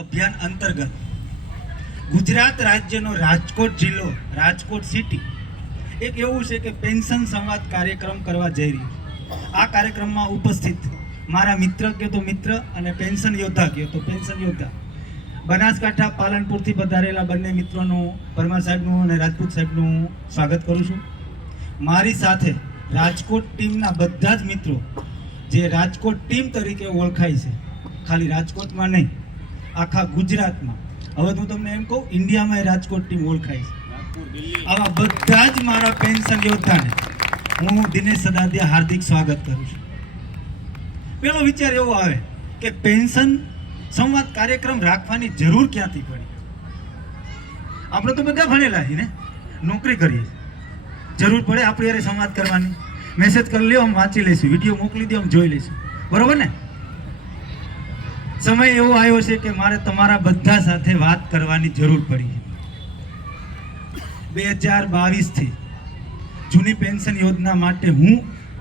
અભિયાન અંતર્ગત ગુજરાત રાજ્યનો રાજકોટ જિલ્લો, રાજકોટ સિટી એક એવું છે કે પેન્શન સંવાદ કાર્યક્રમ કરવા જઈ રહ્યું. આ કાર્યક્રમમાં ઉપસ્થિત મારા મિત્ર કહો તો મિત્ર અને પેન્શન યોદ્ધા કહો તો પેન્શન યોદ્ધા, બનાસકાંઠા પાલનપુરથી પધારેલા બંને મિત્રોનું, પરમાર સાહેબનું અને રાજપૂત સાહેબનું સ્વાગત કરું છું. મારી સાથે રાજકોટ ટીમના બધા જ મિત્રો જે રાજકોટ ટીમ તરીકે ઓળખાય છે, ખાલી રાજકોટમાં નહીં આખા ગુજરાતમાં, હવે હું તમને એમ કહું ઇન્ડિયામાં રાજકોટ ટીમ ઓળખાય છે. આવા બધા જ મારા પેન્શન યોદ્ધાને હું દિનેશ સદાદિયા હાર્દિક સ્વાગત કરું છું. પેલો વિચાર એવો આવે કે પેન્શન સંવાદ કાર્યક્રમ રાખવાની જરૂર ક્યાંથી પડી? આપણે તો બધા ભણેલા છીએ ને, નોકરી કરીએ, જરૂર પડે આપણે યારે સંવાદ કરવાની. મેસેજ કરી લ્યો, આમ વાંચી લઈશું, વિડીયો મોકલી દો, આમ જોઈ લઈશું, બરોબર ને? સમય એવો આવ્યો છે કે મારે તમારા બધા સાથે વાત કરવાની જરૂર પડી. 2022 થી જૂની પેન્શન યોજના માટે હું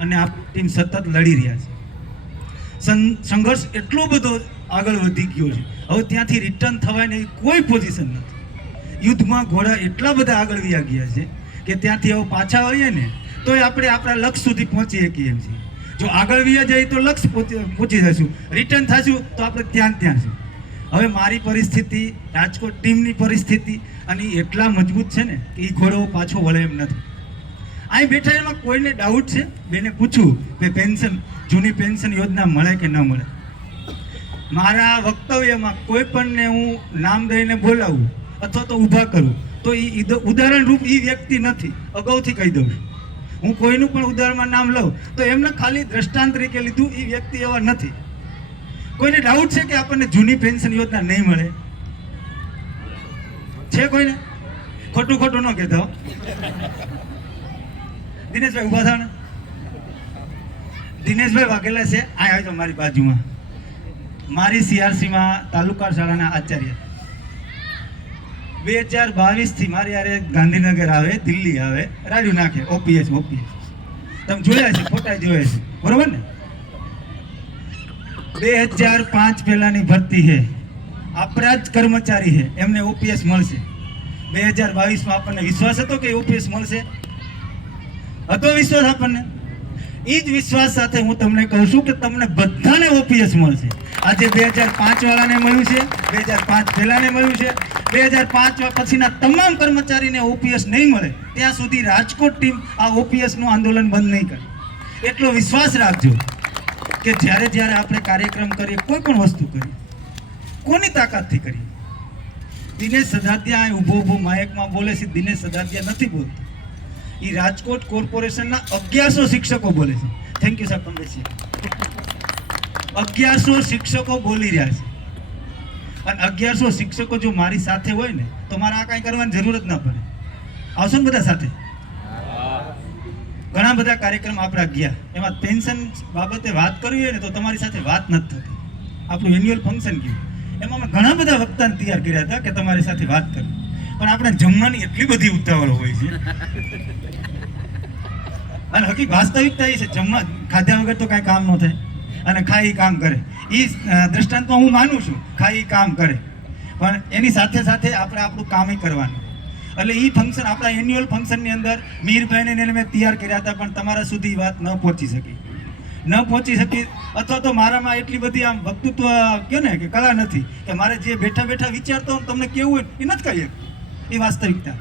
અને આ ટીમ સતત લડી રહ્યા છે. સંઘર્ષ એટલો બધો આગળ વધી ગયો છે, હવે ત્યાંથી રિટર્ન થવાય એવી કોઈ પોઝિશન નથી. યુદ્ધમાં ઘોડા એટલા બધા આગળ વયા ગયા છે કે ત્યાંથી હવે પાછા આવીએ ને તોય આપણે આપણા લક્ષ્ય સુધી પહોંચી શકીએ એમ છીએ. જો આગળ વયા જાય તો લક્ષ્ય પહોંચી જશું, રિટર્ન થશું તો આપણે ત્યાં છે. હવે મારી પરિસ્થિતિ, રાજકોટ ટીમની પરિસ્થિતિ અને એટલા મજબૂત છે ને કે એ ઘોડો પાછો વળે એમ નથી. અહીં બેઠા એમાં કોઈને ડાઉટ છે? બેને પૂછું કે પેન્શન, જૂની પેન્શન યોજના મળે કે ન મળે? મારા વક્તવ્યમાં કોઈ પણને હું નામ દઈને બોલાવું અથવા તો ઊભા કરું તો એ ઉદાહરણ રૂપ એ વ્યક્તિ નથી, અગાઉથી કહી દઉં છું. હું કોઈનું પણ ઉદાહરણમાં નામ લઉં તો એમને ખાલી દ્રષ્ટાંત તરીકે લીધું, એ વ્યક્તિ એવા નથી. કોઈને ડાઉટ છે કે આપણને જૂની પેન્શન યોજના નહીં મળે? છે કોઈને? ખોટું ખોટું ન કહેતા. દિનેશભાઈ ઉભા થાવ ને. દિનેશભાઈ વાઘેલા છે, આ આવી તો મારી બાજુમાં, મારી CRCમાં તાલુકા શાળાના આચાર્ય. 2022 થી મારી યારે ગાંધીનગર આવે, દિલ્હી આવે, રાડ્યું નાખે, OPS. તમે જોયા છે, ફોટા જોયા છે, બરોબર ને? 2005 પહેલાની ભરતી છે, આપણા જ કર્મચારી છે, એમને OPS મળશે. 2022માં આપણને વિશ્વાસ હતો કે OPS મળશે? હતો વિશ્વાસ આપણને? એ જ વિશ્વાસ સાથે હું તમને કહું છું કે તમને બધાને OPS મળશે. આજે 2005 વાળાને મળ્યું છે, 2005 પહેલાને મળ્યું છે, 2005 પછીના તમામ કર્મચારીને OPS નહીં મળે ત્યાં સુધી રાજકોટ ટીમ આ OPS નું આંદોલન બંધ નહીં કરે. એટલો વિશ્વાસ રાખજો કે જ્યારે આપણે કાર્યક્રમ કરીએ, કોઈ પણ વસ્તુ કરીએ, કોની તાકાતથી કરીએ. દિનેશ સદાદિયા અહીં ઊભો માયકમાં બોલે છે, દિનેશ સદાદિયા નથી બોલતો, એ રાજકોટ કોર્પોરેશનના 1100 શિક્ષકો બોલે છે. થેન્ક યુ સાહેબ, તમે બેસીએ. 1100 શિક્ષકો બોલી રહ્યા છે અને 1100 શિક્ષકો જો મારી સાથે હોય ને તો મારે આ કાંઈ કરવાની જરૂર જ ના પડે. આવશો ને બધા સાથે? ઘણા બધા કાર્યક્રમ આપણા ગયા, એમાં પેન્શન બાબતે વાત કરવી હોય ને તો તમારી સાથે વાત નથી થતી. આપણું એન્યુઅલ ફંક્શન ગયું, એમાં મેં ઘણા બધા વક્તાને તૈયાર કર્યા હતા કે તમારી સાથે વાત કરવી, પણ આપણે જમવાની એટલી બધી ઉતાવળ હોય છે. અને હકીકત વાસ્તવિકતા એ છે, જમવા ખાધા વગર તો કાંઈ કામ ન થાય, અને ખાઈ કામ કરે. એ દ્રષ્ટાંતમાં હું માનું છું, ખાઈ કામ કરે, પણ એની સાથે સાથે આપણે આપણું કામ કરવાનું. એટલે એ ફંક્શન, આપણા એન્યુઅલ ફંક્શનની અંદર મીરભાઈને એને મેં તૈયાર કર્યા હતા, પણ તમારા સુધી વાત ન પહોંચી શકી, અથવા તો મારામાં એટલી બધી આમ વક્તૃત્વ કહો ને કે કલા નથી કે મારે જે બેઠા બેઠા વિચારતો હું તમને કેવું હોય એ નથી કહીએ. એ વાસ્તવિકતા.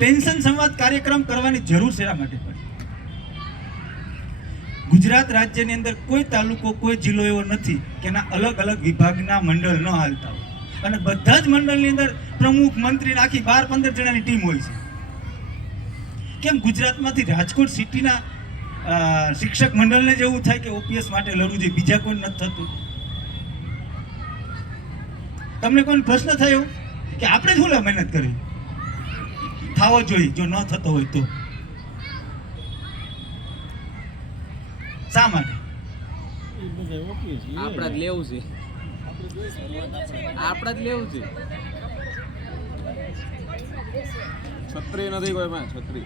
પેન્શન સંવાદ કાર્યક્રમ કરવાની જરૂર શેના માટે પડી? ગુજરાત રાજ્યની અંદર કોઈ તાલુકો, કોઈ જિલ્લો એવો નથી કે એના અલગ અલગ વિભાગના મંડળ ન હાલતા હોય, અને બધા જ મંડળની અંદર પ્રમુખ, મંત્રી, આખી 12-15 જણાની ટીમ હોય છે. કેમ ગુજરાતમાંથી રાજકોટ સિટીના શિક્ષક મંડળને જ એવું થાય કે OPS માટે લડવું જોઈએ, બીજા કોઈ નથી થતું? તમને કોઈ પ્રશ્ન થયો કે આપણે જ ભૂલા મહેનત કરી? થવો જોઈએ, જો ન થતો હોય તો. શા માટે? આપણા જ લેવું છે. છત્રી નથી કોઈ માં, છત્રી.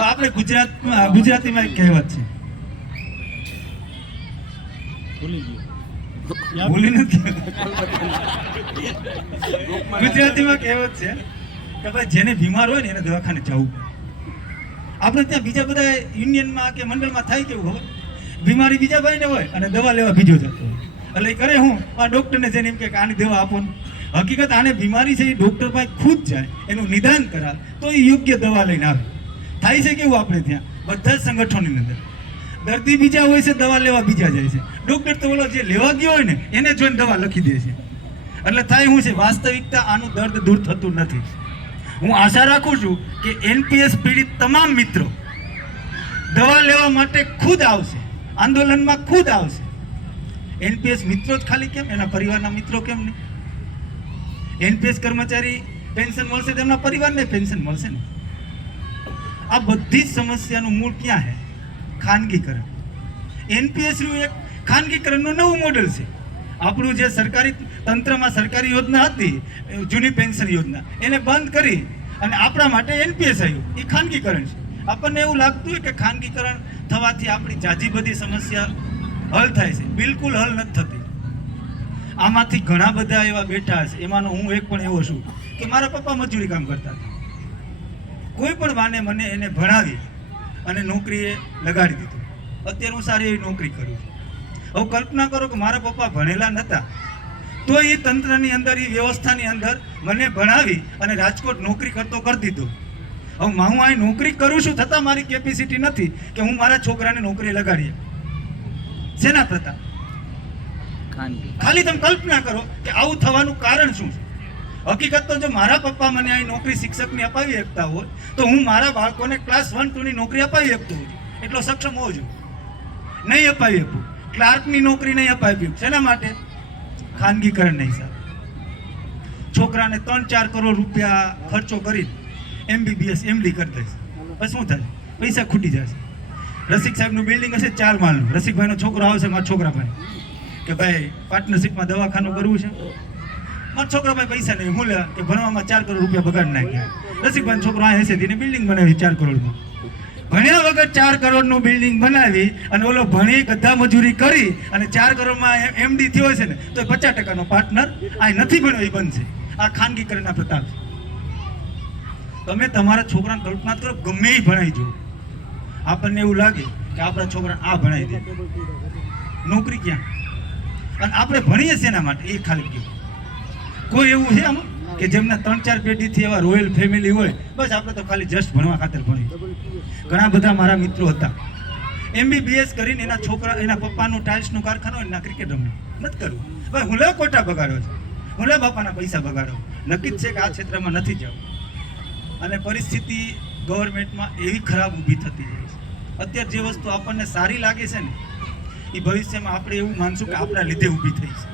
આપણે ગુજરાતીમાં એક કહેવત છે, ભૂલી નથી ગુજરાતીમાં કહેવત છે કે ભાઈ જેને બીમાર હોય ને એને દવાખાને જવું પડે. આપણે ત્યાં બીજા બધા યુનિયનમાં કે મંડળમાં થાય કેવું ખબર, બીમારી બીજા ભાઈને હોય અને દવા લેવા બીજો જતો હોય. એટલે એ કરે હું આ ડૉક્ટરને જઈને એમ કે આની દવા આપો ને. હકીકત આને બીમારી છે એ ડૉક્ટર પાસે ખુદ જાય, એનું નિદાન કરાવે તો એ યોગ્ય દવા લઈને આવે. થાય છે કેવું આપણે ત્યાં બધા જ સંગઠનોની અંદર દર્દી બીજા હોય છે, દવા લેવા બીજા જાય છે. ડૉક્ટર તો ઓલો જે લેવા ગયો હોય ને એને જોઈને દવા લખી દે છે. એટલે થાય શું છે, વાસ્તવિકતા આનું દર્દ દૂર થતું નથી. હું આશા રાખું છું કે એનપીએસ પીડિત તમામ મિત્રો દવા લેવા માટે ખુદ આવશે, આંદોલનમાં ખુદ આવશે. એનપીએસ મિત્રો જ ખાલી કેમ, એના પરિવારના મિત્રો કેમ નહીં? એનપીએસ કર્મચારી પેન્શન મળશે, તેમના પરિવારને પેન્શન મળશે ને. આ બધી જ સમસ્યાનું મૂળ ક્યાં છે? ખાનગીકરણ. એનપીએસ નું એક ખાનગીકરણનું નવું મોડેલ છે. આપણું જે સરકારી તંત્રમાં સરકારી યોજના હતી, જૂની પેન્શન યોજના, એને બંધ કરી અને આપણા માટે એનપીએસ આવ્યું. એ ખાનગીકરણ છે. આપણને એવું લાગતું હોય કે ખાનગીકરણ થવાથી આપણી જાજી બધી સમસ્યા હલ થાય છે. બિલકુલ હલ નથી થતી. આમાંથી ઘણા બધા એવા બેઠા છે, એમાંનો હું એક પણ એવો છું કે મારા પપ્પા મજૂરી કામ કરતા હતા. કોઈ પણ વાને મને એને ભણાવી અને નોકરીએ લગાડી દીધું. અત્યારે હું સારી એવી નોકરી કરું છું. હવે કલ્પના કરો કે મારા પપ્પા ભણેલા નહોતા તો એ તંત્રની અંદર, એ વ્યવસ્થાની અંદર મને ભણાવી અને રાજકોટ નોકરી કરતો કરી દીધો. હવે હું અહીં નોકરી કરું છું છતાં મારી કેપેસિટી નથી કે હું મારા છોકરાને નોકરી લગાડીએ. શેના પ્રતાપ? ખાલી તમે કલ્પના કરો કે આવું થવાનું કારણ શું છે. હકીકત તો જો મારા પપ્પા મને અહીં નોકરી શિક્ષકની અપાવી શકતા હોય તો હું મારા બાળકોને ક્લાસ 1 2 ની નોકરી અપાવી શકતો હોઉં. એટલો સક્ષમ હોવો જોઈએ. નહીં અપાવી શકું. ક્લાર્કની નોકરી નહીં અપાવી. શેના માટે? ખાનગીકરણના હિસાબે. છોકરાને 3-4 કરોડ રૂપિયા ખર્ચો કરી MBBS MD કરી દઈશ, પછી શું થાય? પૈસા ખૂટી જશે. રસિક સાહેબનું બિલ્ડિંગ હશે 4 માળનું. રસિકભાઈનો છોકરો આવશે મારા છોકરાભાઈ કે ભાઈ પાર્ટનરશિપમાં દવાખાનું કરવું છે. મારા છોકરાભાઈ પૈસા નહીં, હું લે કે ભણવામાં 4 કરોડ રૂપિયા બગાડ નાખ્યા. રસિકભાઈનો છોકરો આ હશે તેને બિલ્ડિંગ બનાવી 4 કરોડમાં. ભણ્યા વગર 4 કરોડનું બિલ્ડિંગ બનાવી અને ઓલો ભણી ગધા મજૂરી કરી અને 4 કરોડમાં MD થયો છે ને તો 50%નો પાર્ટનર આ નથી ભણ્યો એ બનશે. આ ખાનગીકરણના પ્રતાપ છે. તમે તમારા છોકરાને કલ્પના કરો, ગમે એ ભણાઈ જો, આપણને એવું લાગે કે આપણા છોકરાને આ ભણાવી દે, નોકરી ક્યાં? અને આપણે ભણીએ છીએ એના માટે એ ખાલી કહ્યું. કોઈ એવું છે આમાં કે જેમના 3-4 પેઢીથી એવા રોયલ ફેમિલી હોય, બસ આપણે તો ખાલી જસ્ટ ભણવા ખાતર ભણીએ. ઘણા બધા મારા મિત્રો હતા MBBS કરીને એના છોકરા, એના પપ્પાનું ટાઇલ્સનું કારખાનું હોય, એના ક્રિકેટ રમે. નથી કરવું ભાઈ, હું લે કોટા બગાડો છે, હું લે બાપાના પૈસા બગાડો. નક્કી જ છે કે આ ક્ષેત્રમાં નથી જવું. અને પરિસ્થિતિ ગવર્મેન્ટમાં એવી ખરાબ ઊભી થતી જાય છે. અત્યારે જે વસ્તુ આપણને સારી લાગે છે ને એ ભવિષ્યમાં આપણે એવું માનશું કે આપણા લીધે ઊભી થઈ છે.